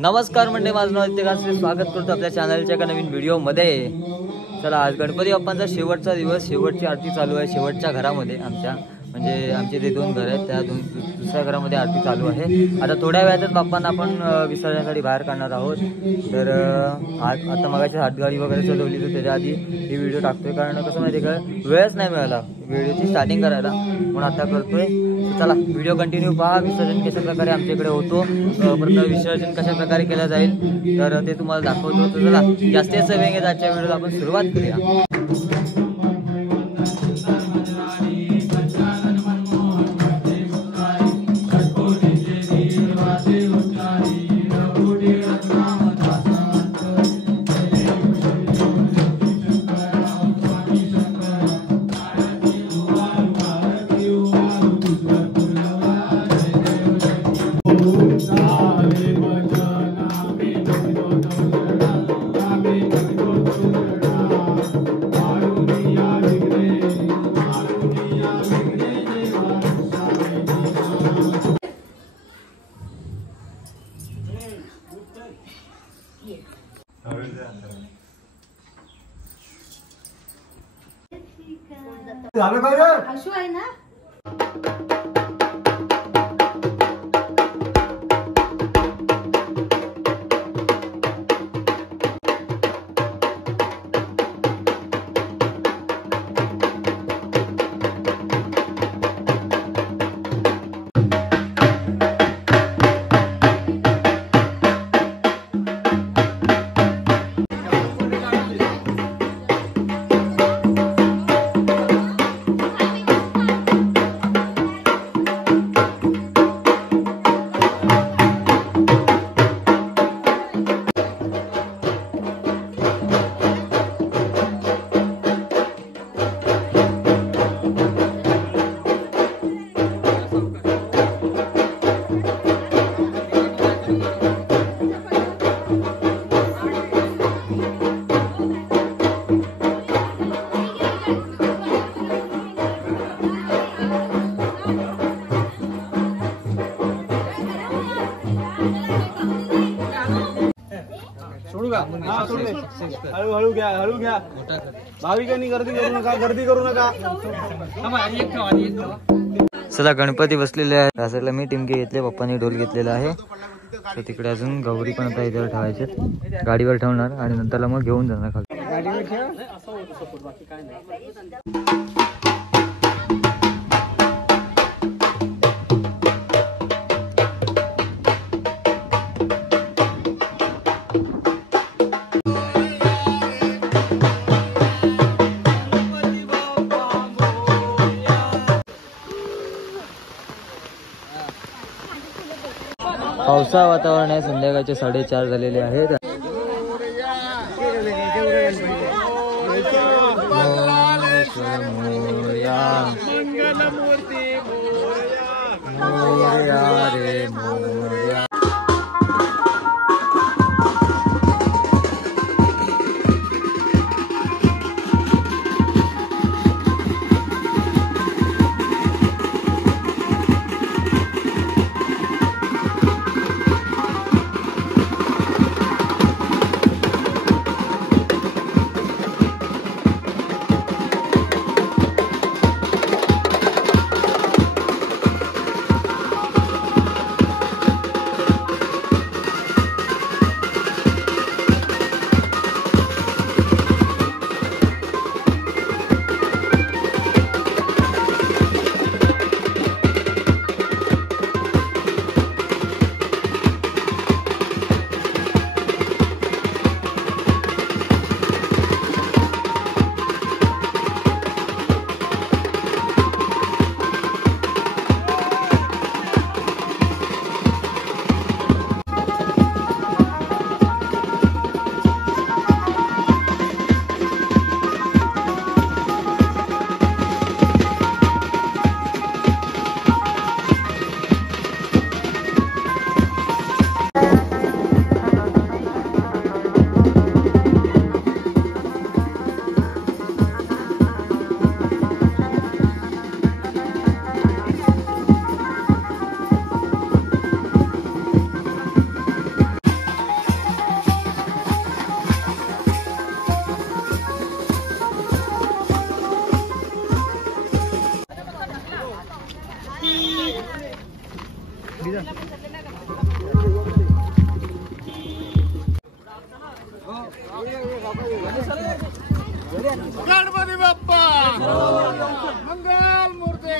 नमस्कार मंडळी, माझं नाव नित्य स्वागत करतो आपल्या चॅनलच्या एका नवीन व्हिडिओमध्ये। चला, आज गणपती बाप्पांचा शेवटचा दिवस, शेवटची आरती चालू आहे शेवटच्या घरामध्ये आमच्या, म्हणजे आमचे ते दोन घर आहेत, त्या दुसऱ्या घरामध्ये आरती चालू आहे। आता थोड्या वेळातच बाप्पांना आपण विसर्जनासाठी बाहेर काढणार आहोत। तर आता मगाची हातगाडी वगैरे सजवली, तर त्याच्या आधी ही व्हिडिओ टाकतोय, कारण कसं माहिती का, वेळच नाही मिळाला व्हिडिओची स्टार्टिंग करायला, म्हणून आता करतोय। चला, व्हिडिओ कंटिन्यू पहा। विसर्जन कशा प्रकारे आमच्याकडे होतो, परत विसर्जन कशा प्रकारे केलं जाईल, तर ते तुम्हाला दाखवतो। तर चला, जास्तीत वेळ आजच्या व्हिडिओला आपण सुरुवात करूया। हसू आहे ना। हळू घ्या भाविकांनी गर्दी करू नका। चला, गणपती बसलेले आहे। त्यासाठी मी टिमके घेतले, पप्पांनी ढोल घेतलेला आहे। तर तिकडे अजून गौरी पण आता इथे ठेवायचे, गाडीवर ठेवणार आणि नंतरला मग घेऊन जाणार खाली। पावसाळा वातावरण आहे, संध्याकाळचे 4:30 झालेले आहेत। गणपती बाप्पा मंगल मूर्ती.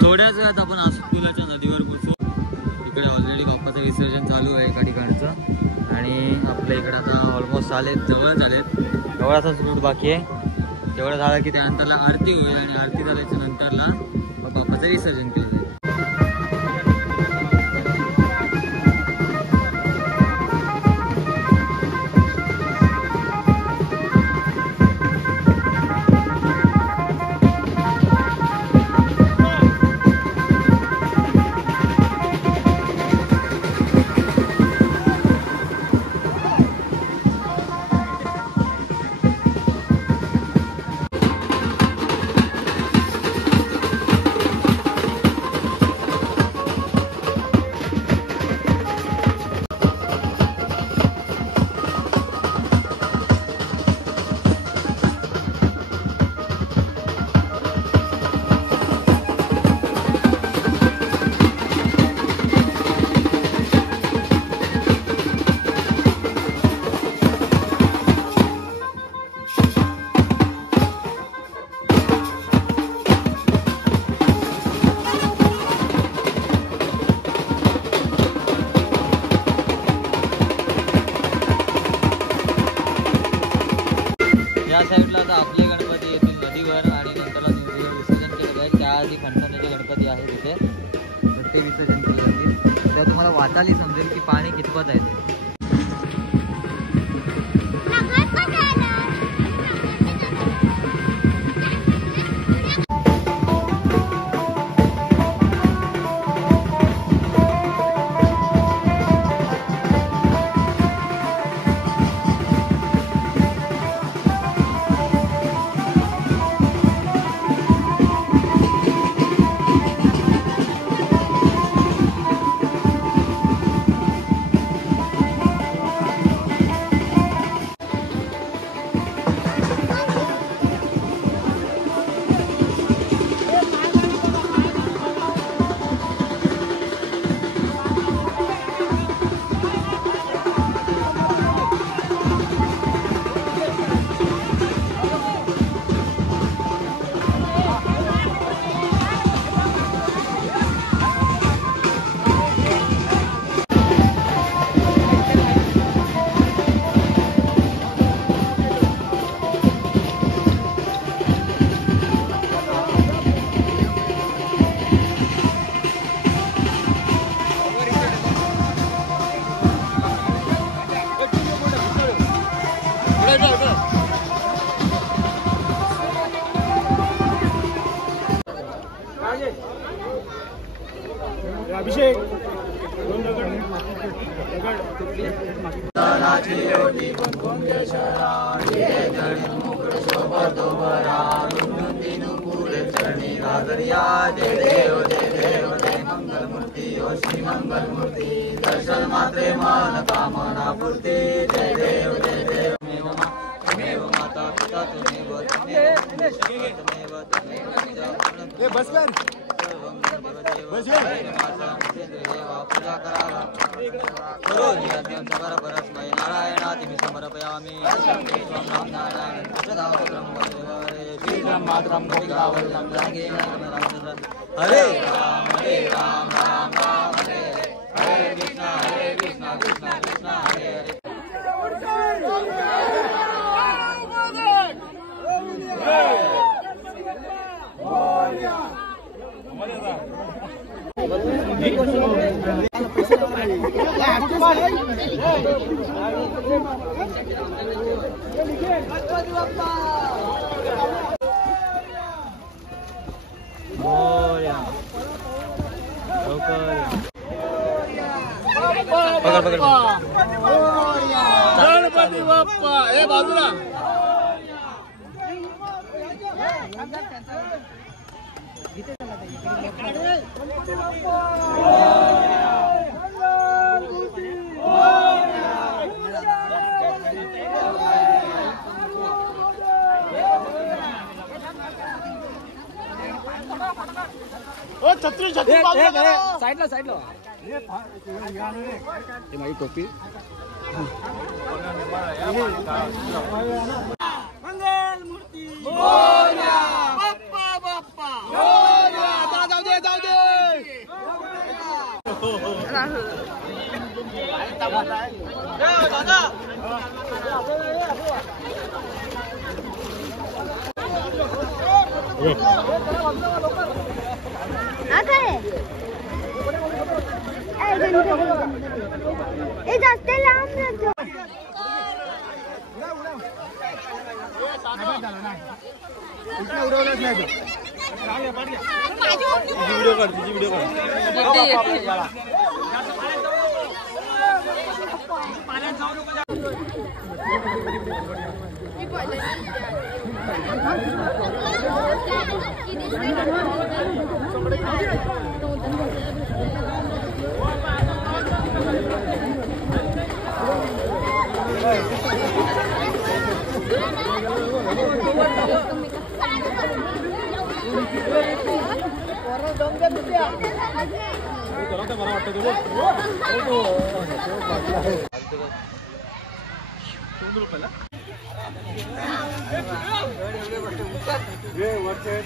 थोड्याच वेळात आपण आसपुलाच्या नदीवर पोहोचू. इकडे ऑलरेडी बाप्पाचं विसर्जन चालू आहे एका ठिकाणचं आणि आपल्या इकडे आता ऑलमोस्ट जवळच आलेत. एवढाच रूट बाकी आहे. तेवढं झालं की त्यानंतरला आरती होईल आणि आरती झाल्याच्या नंतरला मग बाप्पाचं विसर्जन केलं जाईल. या साईडला आता आपले गणपती येतील नदीवर आणि नंतरला नदीवर विसर्जन केलं जाईल. त्याआधी फणसाचे गणपती आहे तिथे तर ते विसर्जन केले जातील. त्या तुम्हाला वाटाली समजेल की पाणी कितपत आहे ते. अभिषेक दर्शन मात्रे मन कामना पूर्ती. जय देव जय देव. त्वमेव माता पिता त्वमेव बस कर पूजा करावा करोमि अद्यं सकल परस्मै नारायणातिमि समर्पयामि. नारायण श्रीराम मातरं भोगावल्लम जागेन हरे राम राम राम हरे हरे कृष्ण कृष्ण कृष्ण हरे हरे. गणपती बाप्पा हे बाजूला. छत्री साईडला साईडला माझी टोपी मंगल मूर्ती बाप्पा बाप्पा जाऊ दे दादा जास्त लांब जातो उडवलंच नाही व्हिडिओ काढ तुझी व्हिडिओ काढ वरचे